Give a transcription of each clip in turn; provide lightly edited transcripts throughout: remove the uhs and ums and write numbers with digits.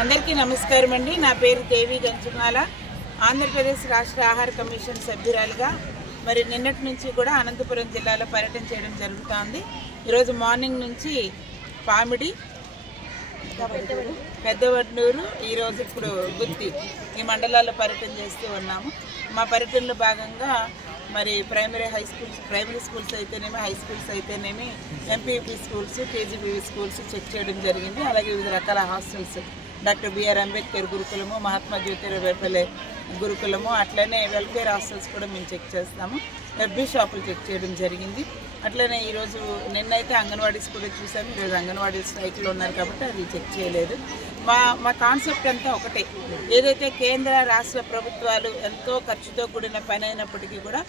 అందరికీ నమస్కారం అండి. నా పేరు దేవి గంజమాల. ఆంధ్రప్రదేశ్ రాష్ట్ర ఆహార కమిషన్ సభ్యురాలుగా మరి నిన్నటి నుంచి కూడా అనంతపురం జిల్లాలో పర్యటన చేయడం జరుగుతుంది. ఈరోజు మార్నింగ్ నుంచి పామిడి, పెద్దవడ్నూరు, ఈరోజు ఇప్పుడు గుత్తి ఈ మండలాల్లో పర్యటన చేస్తూ ఉన్నాము. మా పర్యటనలో భాగంగా మరి ప్రైమరీ స్కూల్స్ అయితేనేమి, హై స్కూల్స్ అయితేనేమి, MPP schools, KGBV schools check చేయడం జరిగింది. అలాగే వివిధ రకాల హాస్టల్స్, డాక్టర్ బిఆర్ అంబేద్కర్ గురుకులము, మహాత్మా జ్యోతిరావు గురుకులము, అట్లనే వెల్ఫేర్ హాస్టల్స్ కూడా మేము చెక్ చేస్తాము. ఎఫ్బీ షాపులు చెక్ చేయడం జరిగింది. అట్లనే ఈరోజు నిన్నైతే అంగన్వాడీస్ కూడా చూసాము. ఈరోజు అంగన్వాడీ స్ట్రైక్లో ఉన్నారు కాబట్టి అది చెక్ చేయలేదు. మా కాన్సెప్ట్ అంతా ఒకటే. ఏదైతే కేంద్ర రాష్ట్ర ప్రభుత్వాలు ఎంతో ఖర్చుతో కూడిన పని అయినప్పటికీ కూడా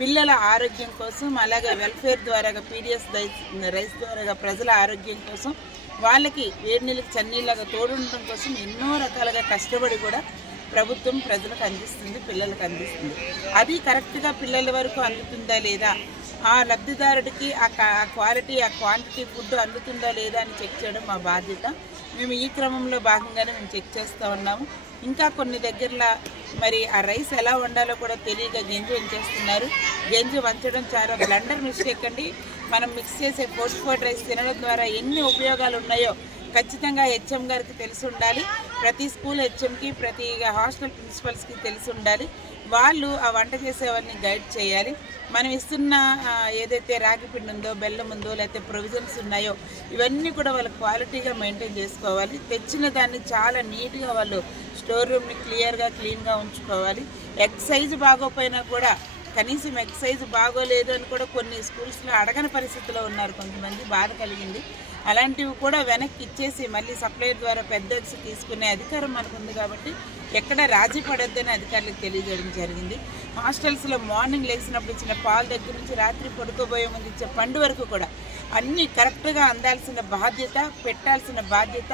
పిల్లల ఆరోగ్యం కోసం, అలాగే వెల్ఫేర్ ద్వారా, పీడిఎస్ రైస్ ద్వారా ప్రజల ఆరోగ్యం కోసం, వాళ్ళకి వేడి నీళ్ళకి చన్నీళ్ళగా తోడుండటం కోసం ఎన్నో రకాలుగా కష్టపడి కూడా ప్రభుత్వం ప్రజలకు అందిస్తుంది, పిల్లలకు అందిస్తుంది. అది కరెక్ట్గా పిల్లల వరకు అందుతుందా లేదా, ఆ లబ్ధిదారుడికి ఆ క్వాలిటీ, ఆ క్వాంటిటీ ఫుడ్ అందుతుందా లేదా అని చెక్ చేయడం మా బాధ్యత. మేము ఈ క్రమంలో భాగంగానే మేము చెక్ చేస్తూ ఉన్నాము. ఇంకా కొన్ని దగ్గరలో మరి ఆ రైస్ ఎలా వండాలో కూడా తెలియక గంజి వంచేస్తున్నారు. గంజి వంచడం చాలా బ్లండర్ మిస్టేక్ అండి. మనం మిక్స్ చేసే ఫోర్టిఫైడ్ రైస్ తినడం ద్వారా ఎన్ని ఉపయోగాలు ఉన్నాయో ఖచ్చితంగా హెచ్ఎం గారికి తెలిసి ఉండాలి. ప్రతి స్కూల్ హెచ్ఎంకి, ప్రతి హాస్టల్ ప్రిన్సిపల్స్కి తెలిసి ఉండాలి. వాళ్ళు ఆ వంట చేసేవాళ్ళని గైడ్ చేయాలి. మనం ఇస్తున్న ఏదైతే రాగి పిండి ఉందో, బెల్లం ఉందో, లేకపోతే ప్రొవిజన్స్ ఉన్నాయో ఇవన్నీ కూడా వాళ్ళు క్వాలిటీగా మెయింటైన్ చేసుకోవాలి. తెచ్చిన దాన్ని చాలా నీట్గా వాళ్ళు స్టోర్ రూమ్ని క్లీన్గా ఉంచుకోవాలి. ఎగ్ సైజు బాగోపోయినా కూడా కనీసం ఎగ్ సైజు బాగోలేదు అని కూడా కొన్ని స్కూల్స్లో అడగని పరిస్థితిలో ఉన్నారు కొంతమంది. బాధ కలిగింది. అలాంటివి కూడా వెనక్కి ఇచ్చేసి మళ్ళీ సప్లైర్ ద్వారా పెద్ద ఎగ్స్ తీసుకునే అధికారం మనకు ఉంది కాబట్టి ఎక్కడ రాజీ పడొద్దని అధికారులకు తెలియజేయడం జరిగింది. హాస్టల్స్లో మార్నింగ్ లేచినప్పుడు ఇచ్చిన పాలు దగ్గర నుంచి రాత్రి పడుకోబోయే ముందు ఇచ్చే పండు వరకు కూడా అన్నీ కరెక్ట్గా అందాల్సిన బాధ్యత, పెట్టాల్సిన బాధ్యత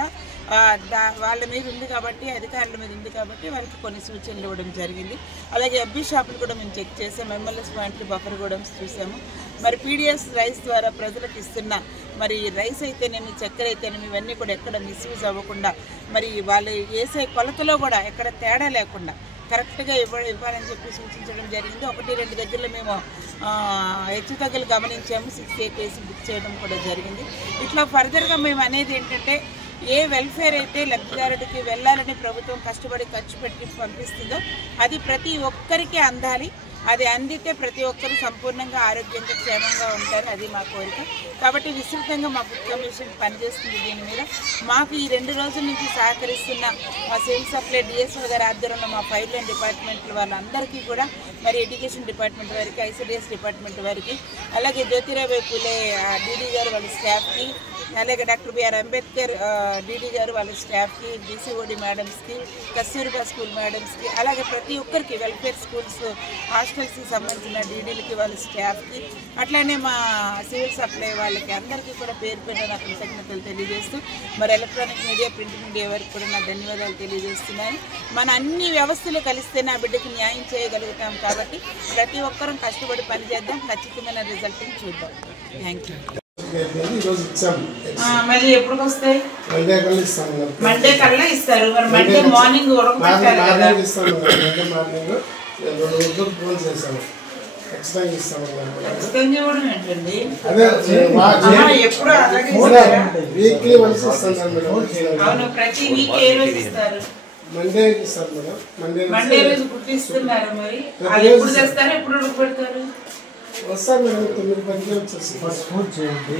వాళ్ళ మీద ఉంది కాబట్టి, అధికారుల మీద ఉంది కాబట్టి వాళ్ళకి కొన్ని సూచనలు ఇవ్వడం జరిగింది. అలాగే ఎఫ్బీ షాపులు కూడా మేము చెక్ చేసాము. ఎంఎల్ఎస్ పాయింట్లు, బఫర్ గోడౌన్స్ చూసాము. మరి పీడిఎస్ రైస్ ద్వారా ప్రజలకు ఇస్తున్న మరి రైస్ అయితేనేమి, చక్కెర అయితేనేమి ఇవన్నీ కూడా ఎక్కడ మిస్యూజ్ అవ్వకుండా, మరి వాళ్ళు వేసే కొలతలో కూడా ఎక్కడ తేడా లేకుండా కరెక్ట్గా ఇవ్వాలని చెప్పి సూచించడం జరిగింది. 1-2 దగ్గరలో మేము హెచ్చుతగ్గులు గమనించాము. 6A కేసు బుక్ చేయడం కూడా జరిగింది. ఇట్లా ఫర్దర్గా మేము అనేది ఏంటంటే, ఏ వెల్ఫేర్ అయితే లబ్ధిదారుడికి వెళ్ళాలని ప్రభుత్వం కష్టపడి ఖర్చు పెట్టి పంపిస్తుందో అది ప్రతి ఒక్కరికి అందాలి. అది అందితే ప్రతి ఒక్కరు సంపూర్ణంగా ఆరోగ్యంగా క్షేమంగా ఉంటారు. అది మా కోరిక. కాబట్టి విస్తృతంగా మా ఫుడ్ కమిషన్ పనిచేస్తుంది దీని మీద. మాకు ఈ 2 రోజుల నుంచి సహకరిస్తున్న మా సివిల్ సప్లై డిఎస్ఓ గారి ఆధ్వర్యంలో మా పైర్లైన్ డిపార్ట్మెంట్ల వాళ్ళందరికీ కూడా, మరి ఎడ్యుకేషన్ డిపార్ట్మెంట్ వారికి, ఐసిడిఎస్ డిపార్ట్మెంట్ వారికి, అలాగే జ్యోతిరావు పూలే డీడీ గారు వాళ్ళ స్టాఫ్కి, అలాగే డాక్టర్ బిఆర్ అంబేద్కర్ డీడీ గారు వాళ్ళ స్టాఫ్కి, డీసీఓడి మేడమ్స్కి, కస్తూర్బా స్కూల్ మేడమ్స్కి, అలాగే ప్రతి ఒక్కరికి వెల్ఫేర్ స్కూల్స్, హాస్టల్స్కి సంబంధించిన డీడీలకి వాళ్ళ స్టాఫ్కి, అట్లానే మా సివిల్ సప్లై వాళ్ళకి అందరికీ కూడా పేరు పేరున నా కృతజ్ఞతలు తెలియజేస్తూ, మరి ఎలక్ట్రానిక్ మీడియా, ప్రింట్ మీడియా వారికి కూడా నా ధన్యవాదాలు తెలియజేస్తున్నాను. మన అన్ని వ్యవస్థలు కలిస్తే నా బిడ్డకి న్యాయం చేయగలుగుతాం కాబట్టి ప్రతి ఒక్కరం కష్టపడి పనిచేద్దాం. ఖచ్చితమైన రిజల్ట్ని చూద్దాం. Thank you. మళ్ళీ ఎప్పుడు వస్తాయి? మండే కల్లా ఇస్తారు. మరి మండే మార్నింగ్ ఉడకబెట్టాలి కదా. ఖచ్చితంగా కూడా ఏంటండి, ఎప్పుడు అలాగే అవును, ప్రతి వీక్ ఏ రోజు ఇస్తారు? మండే రోజు పుట్టిస్తున్నారు. మరి అది ఎప్పుడు చేస్తారు, ఎప్పుడు ఉడకబెడతారు? వస్తాను మేడం. 9-10 వచ్చేసి ఫోన్ చేయండి.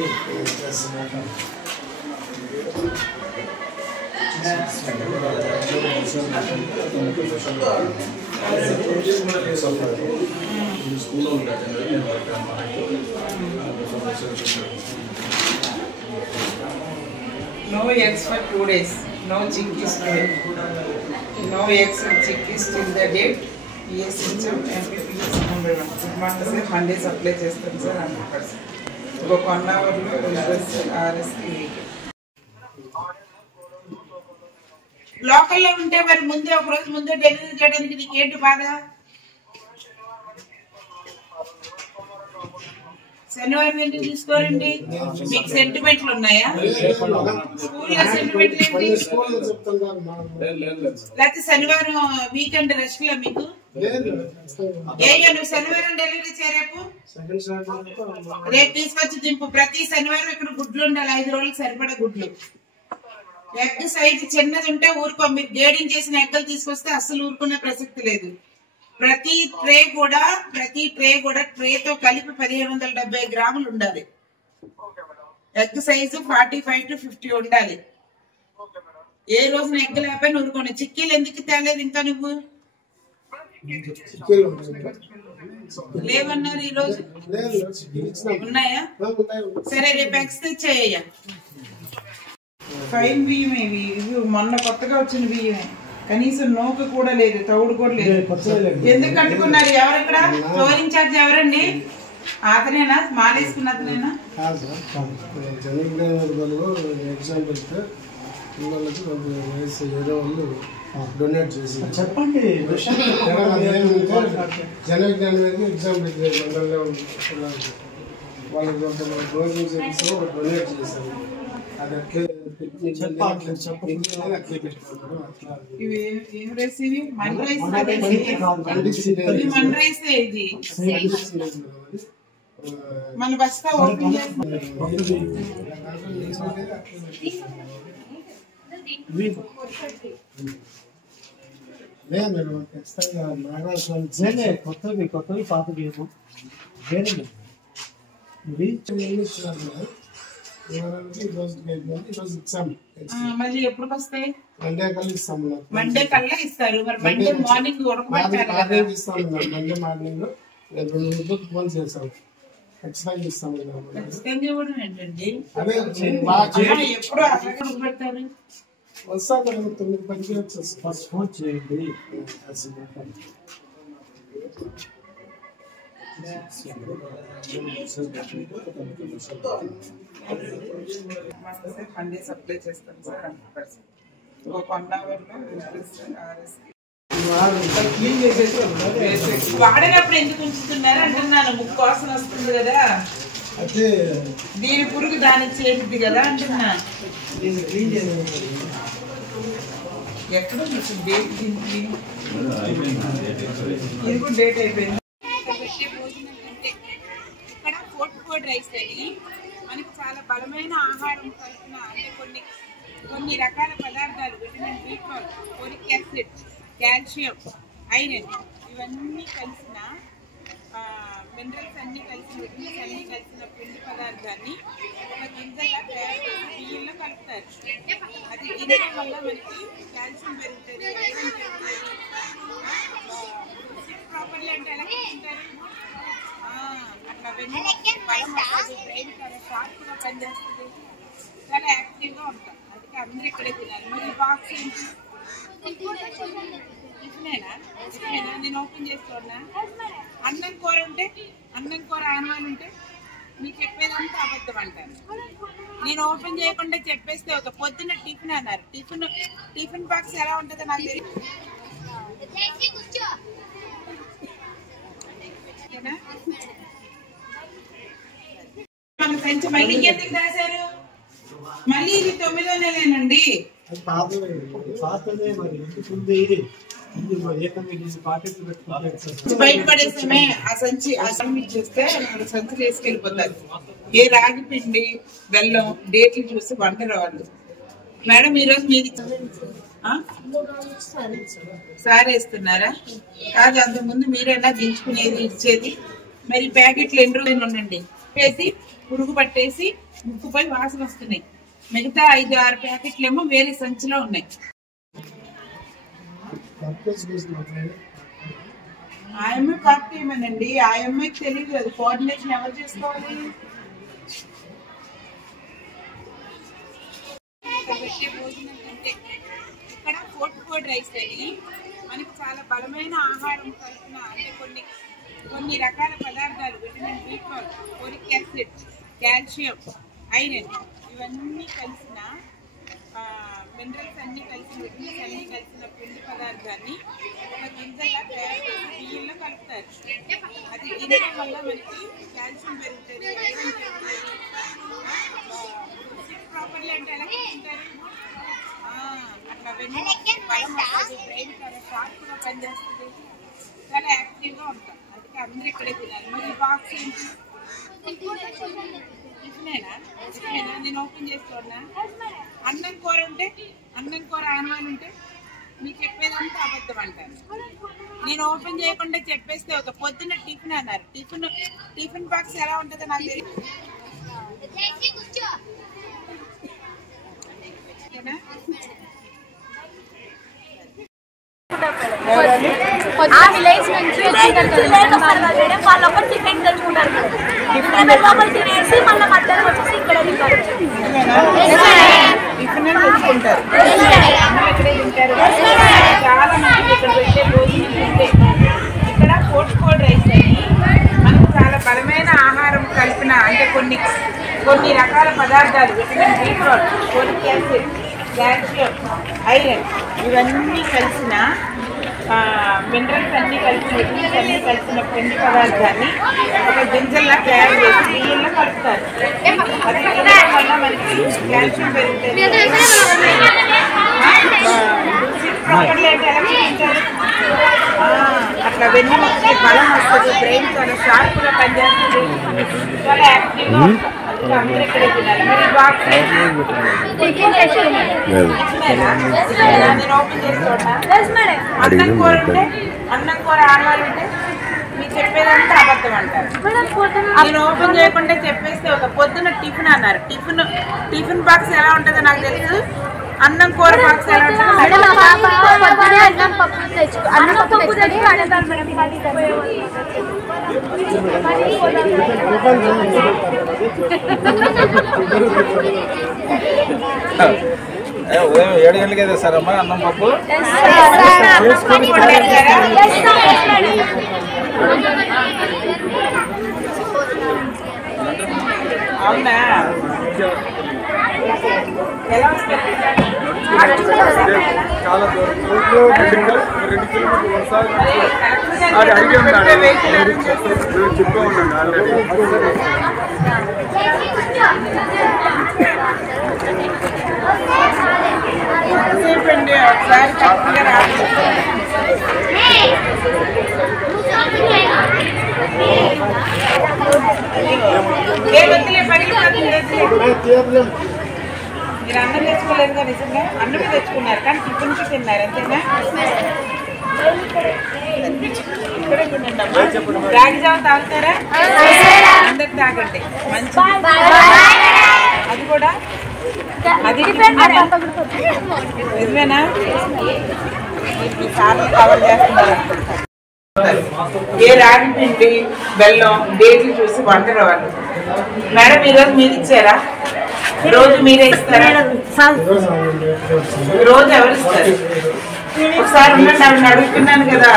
No eggs for 2 days. No chickies today. No eggs and chickies till the date. Yes, MPPS number 1. Monday supply చేస్తాం సార్ 100%. ఒక 1 అవర్లో RSకి లోకల్లో ఉంటే మరి ముందే ఒక రోజు ముందే డెలివరీ చేయడానికి నీకేంటి బాధ? శనివారం ఎందుకు తీసుకోరండి? మీకు సెంటిమెంట్లు ఉన్నాయా? స్కూల్లో సెంటిమెంట్లు ఏంటి? లేకపోతే శనివారం వీకెండ్ రెస్ట్ లో మీకు నువ్వు శనివారం డెలివరీ చేయరేపు రేపు తీసుకొచ్చి దింపు. ప్రతి శనివారం ఇక్కడ గుడ్లు ఉండాలి, 5 రోజులకు సరిపడా గుడ్లు. ఎగ్ సైజ్ చిన్నది ఉంటే ఊరుకో. మీరు గ్రేడింగ్ చేసిన ఎగ్గలు తీసుకొస్తే అస్సలు ఊరుకునే ప్రసక్తి లేదు. ప్రతి ట్రే కూడా ట్రేతో కలిపి 1770 గ్రాములు ఉండాలి. ఎగ్ సైజు 45 to 50 ఉండాలి. ఏ రోజున ఎగ్ లేకపోయినా ఊరుకోండి. చిక్కీలు ఎందుకు తేలేదు ఇంకా? నువ్వు లేవన్నారు ఈ రోజు, ఉన్నాయా? సరే రేపు ఎగ్స్ తెచ్చాయ్యా. ఫైన్ బియ్యం ఇవి మొన్న కొత్తగా వచ్చిన బియ్యమే. కనీసం నూక కూడా లేదు, తౌడు కూడా లేదు. ఎందుకు కట్టుకున్నారు? ఎవరక్కడ స్టోర్ ఇన్ఛార్జ్ ఎవరండి? అతనేనా? మాలేసుకున్న అతనేనా? డొనేట్ చేసి చెప్పండి. జనవిజ్ఞానం ఎగ్జామ్ వాళ్ళకి డొనేట్ చేశారు. అది అట్లే మన బస్తా ఓపెన్ లేదు ఖచ్చితంగా నాగరాజు కొత్తవి పాత బియ్యం మళ్ళీ ఎప్పుడు వస్తాయి? మండే కల్లా ఇస్తారు. మరి Monday morning Monday morning 2 phone చేస్తాం. ఖచ్చితంగా ఇస్తాము. ఖచ్చితంగా ఇవ్వడం ఏంటండి? ఎప్పుడు అక్కడ పెడతారు? వస్తాను 9-10కి వచ్చేసి ఫస్ట్ ఫోన్ చేయండి. మండే సప్లై చేస్తాం సార్. 1 అవర్లో వాడినప్పుడు ఎందుకు ఉంచుతున్నారు అంటున్నాను. ముక్కు వాసన వస్తుంది కదా, దీని పురుగు దానికి చేసింది కదా అంటున్నా. ఎక్కడ డేట్ దీనికి ఇది కూడా డేట్ అయిపోయింది. ఇక్కడ ఫోర్ట్ రైస్ అని మనకి చాలా బలమైన ఆహారం కలిపిన అంటే కొన్ని రకాల పదార్థాలు, vitamin B12, folic acid, calcium, iron ఇవన్నీ కలిసిన మినరల్స్ అన్ని కలిసిన విటమిన్స్ అన్ని కలిసిన పిండి పదార్థాన్ని ఒక గింజలా తయారు చేసి బియ్యంలో కలుపుతారు. అది తినడం వల్ల మనకి కాల్షియం పెరుగుతుంది, ఐరన్ పెరుగుతుంది. ప్రాపర్లీ అంటే ఎలా తింటారు? అట్లా వెన్ను బలం వస్తుంది, బ్రెయిన్ చాలా షార్ప్గా పనిచేస్తుంది, చాలా యాక్టివ్గా ఉంటాం. అందుకే అందరూ ఇక్కడే తినాలి. మరి బాక్స్ ఏంటి? టిఫినేనా? నేను ఓపెన్ చేస్తున్నా. అన్నం కూర ఉంటే, అన్నం కూర ఆనవాళ్ళు ఉంటే మీకు చెప్పేదంతా అబద్ధం అంటాను. నేను ఓపెన్ చేయకుండా చెప్పేస్తే ఒక పొద్దున్న టిఫిన్ అన్నారు. టిఫిన్ బాక్స్ ఎలా ఉంటుందో నాకు తెలియదు. మన సంచి మళ్ళీ ఎందుకు రాశారు? మళ్ళీ ఇది 9వ నెలేనండి. బయటపడేసామే ఆ సంచి. ఆ సంచి చూస్తే సంచులు వేసుకెళ్ళిపోతారు. ఏ రాగి పిండి, బెల్లం, డేట్లు చూసి వంటరు వాళ్ళు. మేడం ఈరోజు మీది సారేస్తున్నారా? కాదు, అంతకుముందు మీరైనా దించుకునేది ఇచ్చేది. మరి ప్యాకెట్లు ఎన్ని రోజులు ఉండండి వేసి పురుగు పట్టేసి ముక్కుపై వాసన వస్తున్నాయి. మిగతా 5-6 ప్యాకెట్లు ఏమో వేరే సంచిలో ఉన్నాయి. ఆ అమ్మాయి పార్ట్ ఏమేనండి? ఆ అమ్మాయికి తెలియదు. అది కోఆర్డినేషన్ ఎవరు చేసుకోవాలి? ఇక్కడ ఫోర్ట్ రైస్ అని మనకి చాలా బలమైన ఆహారం కలిపిన అంటే కొన్ని రకాల పదార్థాలు, vitamin B12, folic acid, calcium, iron ఇవన్నీ కలిసిన మినరల్స్ అన్ని కలిసిన విటమిన్స్ అన్ని కలిసిన పిండి పదార్థాన్ని ఒక గింజలా తయారు చేసి బియ్యంలో వల్ల కలుపుతారు. అది తినడం వల్ల మనకి కాల్షియం పెరుగుతుంది, ఐరన్ పెరుగుతుంది. ప్రాపర్లీ అంటే ఎలా తింటారు అట్లా వెన్ను బలం వస్తుంది, బ్రెయిన్ చాలా షార్ప్గా పనిచేస్తుంది, చాలా యాక్టివ్గా ఉంటాం. అందుకే అందరూ ఇక్కడే తినాలి. మరి బాక్స్ ఏంటి? టిఫినేనా? నేను ఓపెన్ చేసి చూడనా? అన్నం కూర ఉంటే, అన్నం కూర ఆనవాళ్ళు ఉంటే మీకు చెప్పేదంతా అబద్ధం అంటారు. నేను ఓపెన్ చేయకుండా చెప్పేస్తే ఒక పొద్దున్న టిఫిన్ అన్నారు. టిఫిన్ బాక్స్ ఎలా ఉంటుందో నాకు తెలియదు. విలేజ్ నుంచి వాళ్ళొకటి టిఫిన్ తెచ్చుకుంటారు, తినేసి మళ్ళీ మధ్యాహ్నం వచ్చేసి ఇక్కడ తింటారు. టిఫిన్ తెచ్చుకుంటారు, ఇక్కడే తింటారు. చాలా మంది ఇక్కడ పెట్టే భోజనం తింటే ఇక్కడ కోట్ రైస్ అని మనకు చాలా బలమైన ఆహారం కలిపిన అంటే కొన్ని రకాల పదార్థాలు, vitamin B12, folic acid, calcium, iron ఇవన్నీ కలిసిన మినరల్స్ అన్నీ కలిసిన విటమిన్స్ అన్నీ కలిసిన పిండి పదార్థాన్ని ఒక గింజల్లా తయారు చేసి బియ్యంలో కలుపుతారు. అది తినడం వల్ల మనకి కాల్షియం పెరుగుతుంది. అట్లా వెన్ను మనకి బలం వస్తుంది, బ్రెయిన్ చాలా షార్ప్గా పనిచేస్తుంది, చాలా యాక్టివ్గా ఉంటుంది. అందరూ ఇక్కడే తినాలి. మరి బాక్స్ నేను ఓపెన్ చేసి చూడనా? అన్నం కూర ఉంటే, అన్నం కూర ఆనవాళ్ళు ఉంటే మీకు చెప్పేదంతా అబద్ధం అంటారు. నేను ఓపెన్ చేయకుండా చెప్పేస్తే ఒక పొద్దున్న టిఫిన్ అన్నారు. టిఫిన్ బాక్స్ ఎలా ఉంటుందో నాకు తెలుసు. అన్నం కూర బాక్స్ ఎలా ఉంటుందో ఉదయం 7 గంటలకే తెస్తారమ్మా అన్నం పప్పు. అవునా? ఎలా వస్తుంది? చాలా దూరం 2 కిలోమీటర్లు ఒకసారి అది అడిగి ఉన్నాడు, చెప్పే ఉన్నాడు ఆల్రెడీ. ఎంతసేపు అండి ఒకసారి కరెక్ట్గా రాదు. ఏ వద్దులే పడిపోతుంది. మీరు అన్నం తెచ్చుకోలేదుగా నిజంగా? అన్నమే తెచ్చుకున్నారు కానీ టిఫిన్కి తిన్నారు అంతేనా? ఇక్కడే తినండి అమ్మా. రాగి జావ తాగుతారా? అందరు తాగండి, మంచిది. అది కూడా అది నిజమేనా? మీ సార్లు కవర్ చేస్తున్నారు అనుకుంటా. ఏ రాగి పిండి బెల్లం డేట్లు చూసి వంటరు వాళ్ళు. మేడం ఈరోజు మీరు ఇచ్చారా? రోజు మీరే ఇస్తారా? రోజు ఎవరు ఇస్తారు? ఒకసారి ఉండండి, ఆవిడ అడుగుతున్నాను కదా.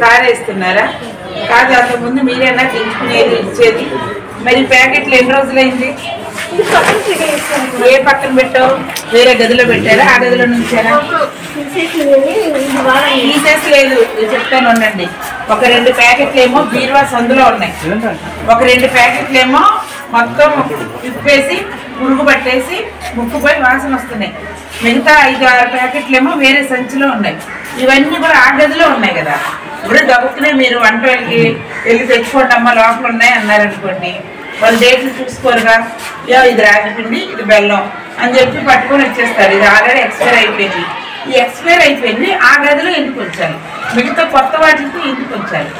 సారే ఇస్తున్నారా? కాదు, అంతకుముందు మీరేనా తెచ్చుకునేది ఇచ్చేది? మరి ప్యాకెట్లు ఎన్ని రోజులైంది? ఏ పక్కన పెట్టావు? వేరే గదిలో పెట్టారా? ఆ గదిలో నుంచారా? తీసేసలేదు, చెప్తాను ఉండండి. ఒక 2 ప్యాకెట్లు ఏమో బీరువా సందులో ఉన్నాయి, ఒక 2 ప్యాకెట్లు ఏమో మొత్తం తిప్పేసి పురుగు పట్టేసి ముక్కుపోయి వాసన వస్తున్నాయి. మిగతా 5-6 ప్యాకెట్లు ఏమో వేరే సంచిలో ఉన్నాయి. ఇవన్నీ కూడా ఆ గదిలో ఉన్నాయి కదా. ఇప్పుడు దొరుకుతున్నాయి. మీరు వంట వెళ్ళి తెచ్చుకోండి అమ్మ లోపల ఉన్నాయి అన్నారనుకోండి, వాళ్ళు డేట్లు చూసుకోరుగా. ఇది రాగి పిండి, ఇది బెల్లం అని చెప్పి పట్టుకొని వచ్చేస్తారు. ఇది ఆల్రెడీ ఎక్స్పైర్ అయిపోయింది. ఈ ఎక్స్పైర్ అయిపోయింది ఆ గదిలో ఎందుకు ఉంచాలి? మిగతా కొత్త వాటికి ఎందుకు ఉంచాలి?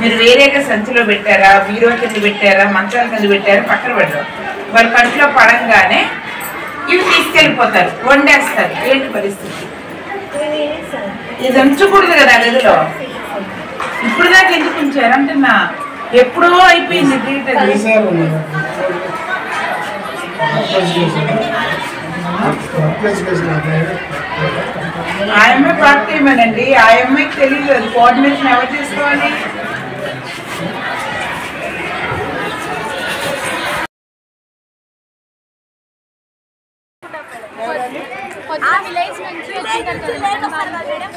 మీరు వేరేగా సంచిలో పెట్టారా, బీరో కింద పెట్టారా, మంచాల కింద పెట్టారా, పక్కన పెట్టారు. వాళ్ళ కంట్లో పడంగానే ఇవి తీసుకెళ్ళిపోతారు, వండేస్తారు. ఏంటి పరిస్థితి? ఇది ఉంచకూడదు కదా గదిలో. ఇప్పుడు దాకా ఎందుకు ఉంచారు అంటున్నా? ఎప్పుడో అయిపోయింది ట్రీట్. ఆయమ్మ పార్ట్ ఏమేనండి, ఆయమ్మకి తెలియదు. అది కోఆర్డినేషన్ ఎవరు చేసుకోవాలి? ఆ విలేజ్ నుంచి మేడం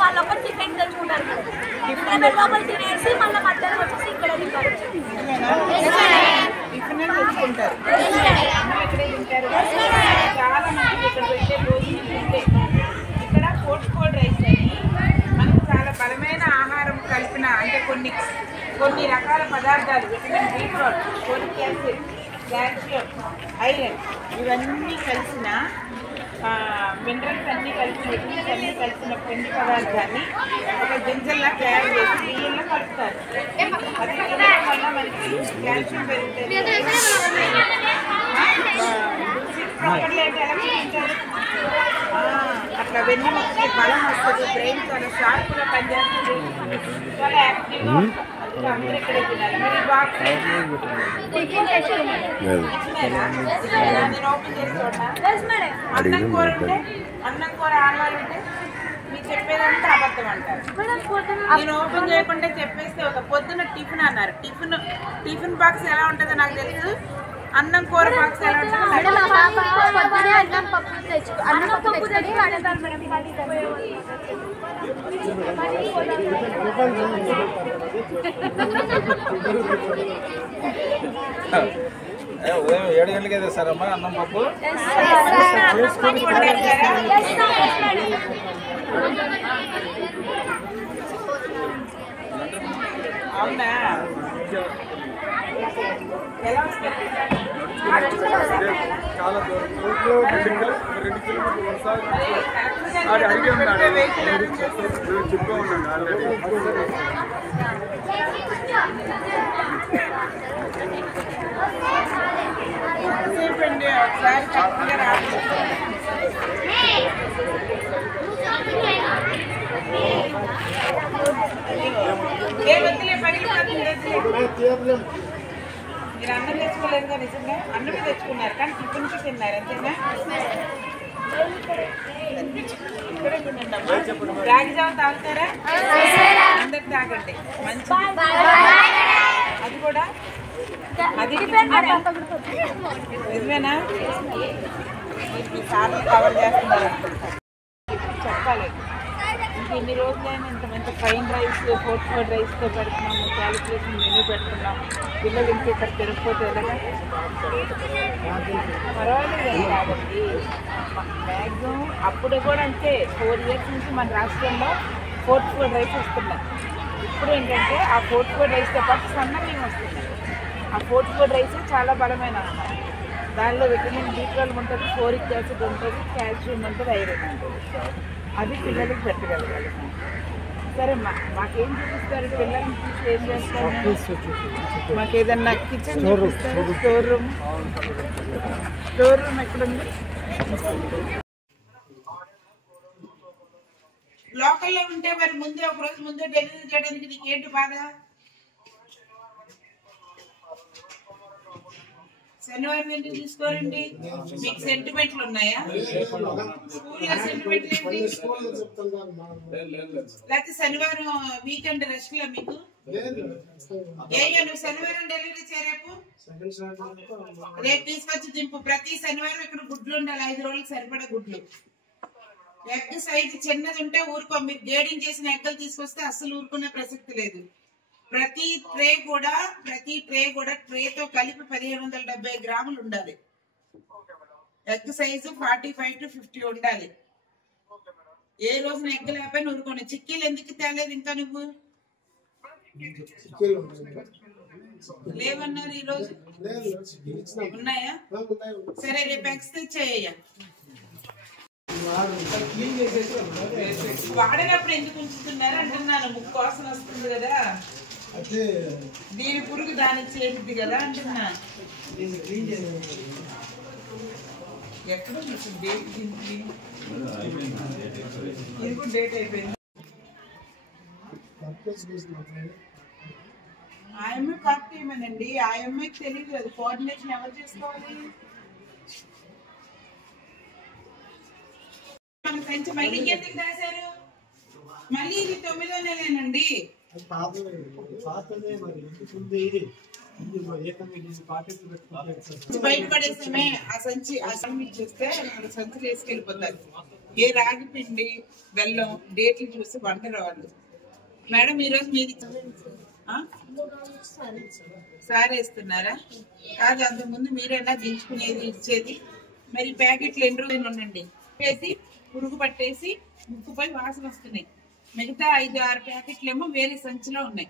వాళ్ళు ఒక టిఫిన్ తెచ్చుకుంటారు టిఫిన్ లోపల తినేసి మళ్ళీ మధ్యాహ్నం వచ్చేసి ఇక్కడ తింటారు టిఫిన్ తెచ్చుకుంటారు ఇక్కడే తింటారు చాలా మంది ఇక్కడ పెట్టే భోజనం తింటే ఇక్కడ కోట్ రైస్ అని మనకు చాలా బలమైన ఆహారం కలిపిన అంటే కొన్ని రకాల పదార్థాలు vitamin B12 folic acid calcium iron ఇవన్నీ కలిసిన మినరల్స్ అన్నీ కలిసిన విటమిన్స్ అన్నీ కలిసిన పిండి పదార్థాన్ని ఒక గింజల్లా తయారు చేసి బియ్యంలో కలుపుతారు అది తినడం వల్ల మనకి కాల్షియం పెరుగుతుంది అట్లా వెన్ను మొక్కకి బలం వస్తుంది బ్రెయిన్ చాలా షార్ప్గా పనిచేస్తుంది చాలా యాక్టివ్గా ఉంటుంది అందరూ ఇక్కడే తినాలి మరి బాక్స్ నేను ఓపెన్ చేసి చూడనా అన్నం కూర ఆడవాళ్ళు ఉంటే మీరు చెప్పేదంతా అబద్ధం అంటారు నేను ఓపెన్ చేయకుండా చెప్పేస్తే ఒక పొద్దున టిఫిన్ అన్నారు టిఫిన్ బాక్స్ ఎలా ఉంటుందో నాకు తెలుసు అన్నం కూర బాక్స్ ఎలా ఉంటుందో ఉదయం 7 గంటలకే తెస్తారమ్మా అన్నం పప్పు అవునా ఎలా వస్తుంది చాలా దూరం 2 కిలోమీటర్లు వరుసగా అది అడిగి ఉన్నాడు చెప్పే ఉన్నాడు ఆల్రెడీ ఎంతసేపు అండి ఒకసారి కరెక్ట్గా రాదు ఏ వద్దులే పగిలిపోతుంది మీరు అన్నం తెచ్చుకోలేదుగా నిజంగా అన్నమే తెచ్చుకున్నారు కానీ టిఫిన్కి తిన్నారు అంతేనా ఇక్కడే తినండి రాగి జావ తాగుతారా అందరు తాగండి మంచి అది కూడా అది నిజమేనా మీ సార్లు కవర్ చేస్తున్నారు అనుకుంటా చెప్పాలి ఇంకెన్ని రోజులైనా ఇంత ఫ్రైడ్ రైస్ ఫుడ్ రైస్తో పెడుతున్నాము క్యాలిక్యులేషన్ మెనూ పెడుతున్నాం పిల్లలు ఇంక ఇక్కడ తిరిగిపోతే ఎలాగా పర్వాలేదు కాబట్టి మ్యాక్సిమం అప్పుడు కూడా అంటే 4 years నుంచి మన రాష్ట్రంలో ఫుడ్ రైస్ వస్తున్నాయి ఇప్పుడు ఏంటంటే ఆ ఫుడ్ రైస్తో పాటు సన్న మేము వస్తున్నాయి ఆ ఫుడ్ రైస్ చాలా బలమైన ఆహారం దానిలో విటమిన్ B12 ఉంటుంది ఫోలిక్ యాసిడ్ ఉంటుంది కాల్షియం ఉంటుంది ఐరన్ ఉంటుంది అది పిల్లలకు పెట్టగలగాలి సరే మాకేం చూపిస్తారు పిల్లల్ని చూసి ఏం చేస్తారు మాకు ఏదన్నా కిచెన్ చూపిస్తారు స్టోర్ రూమ్ ఎక్కడుంది లోకల్లో ఉంటే మరి ముందే ఒక రోజు ముందే డెలివరీ చేయడానికి నీకేంటి బాధ శనివారం ఎందుకు తీసుకోరండి మీకు సెంటిమెంట్లు ఉన్నాయా స్కూల్లో సెంటిమెంట్లు లేకపోతే శనివారం వీకెండ్ రెస్ట్ లో మీకు నువ్వు శనివారం డెలివరీ చేయరేపు రేపు తీసుకొచ్చి దింపు ప్రతి శనివారం ఇక్కడ గుడ్లు ఉండాలి 5 రోజులకు సరిపడా గుడ్లు ఎగ్ సైజ్ చిన్నది ఉంటే ఊరుకో మీరు గేడింగ్ చేసిన ఎగ్గలు తీసుకొస్తే అస్సలు ఊరుకునే ప్రసక్తి లేదు ప్రతి ట్రే కూడా ట్రేతో కలిపి 1770 గ్రాములు ఉండాలి ఎగ్ సైజు 45 to 50 ఉండాలి ఏ రోజున ఎగ్ లేకపోయినా ఊరుకోండి చిక్కీలు ఎందుకు తేలేదు ఇంకా నువ్వు లేవన్నారు ఈ రోజు ఉన్నాయా సరే రేపు ఎగ్స్ తెచ్చేయ్యా వాడినప్పుడు ఎందుకు ఉంచుతున్నారు అంటున్నాను ముక్కు వాసన వస్తుంది కదా దీని పురుగు దానికి చేసింది కదా అంటున్నా ఎక్కడ డేట్ దీనికి ఇది కూడా డేట్ అయిపోయింది ఆయమ్మ కాపీ ఏమేనండి ఆయమ్మకి తెలియదు అది కోఆర్డినేషన్ ఎవరు చేసుకోవాలి మన సంచి మళ్ళీ ఎందుకు రాశారు మళ్ళీ ఇది 9వ నెలేనండి బయటపడేసామే ఆ సంచి చూస్తే సంచులు వేసుకెళ్ళిపోతారు. ఏ రాగి పిండి బెల్లం డేట్లు చూసి వంటరు వాళ్ళు. మేడం ఈరోజు మీది సార్ వేస్తున్నారా? కాదు, అంతకుముందు మీరైనా దించుకునేది ఇచ్చేది. మరి ప్యాకెట్లు ఎన్ని రోజులు ఉండండి వేసి పురుగు పట్టేసి ముక్కుపై వాసన వస్తున్నాయి. మిగతా 5-6 ప్యాకెట్లు ఏమో వేరే సంచిలో ఉన్నాయి.